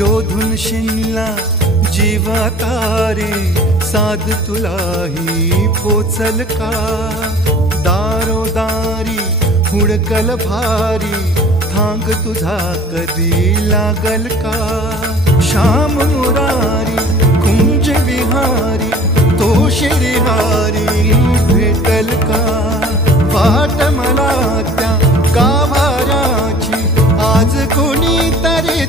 शोधून शिनला जीवा तारे साध तुलाही पोचल का दारोदारी हुडकल भारी थांग तुझा कधी लागल का श्याम मुरारी कुंज विहारी तो शिरिहारी भेटल का वाट मला त्या गाभाऱ्याची आज कोणी तरी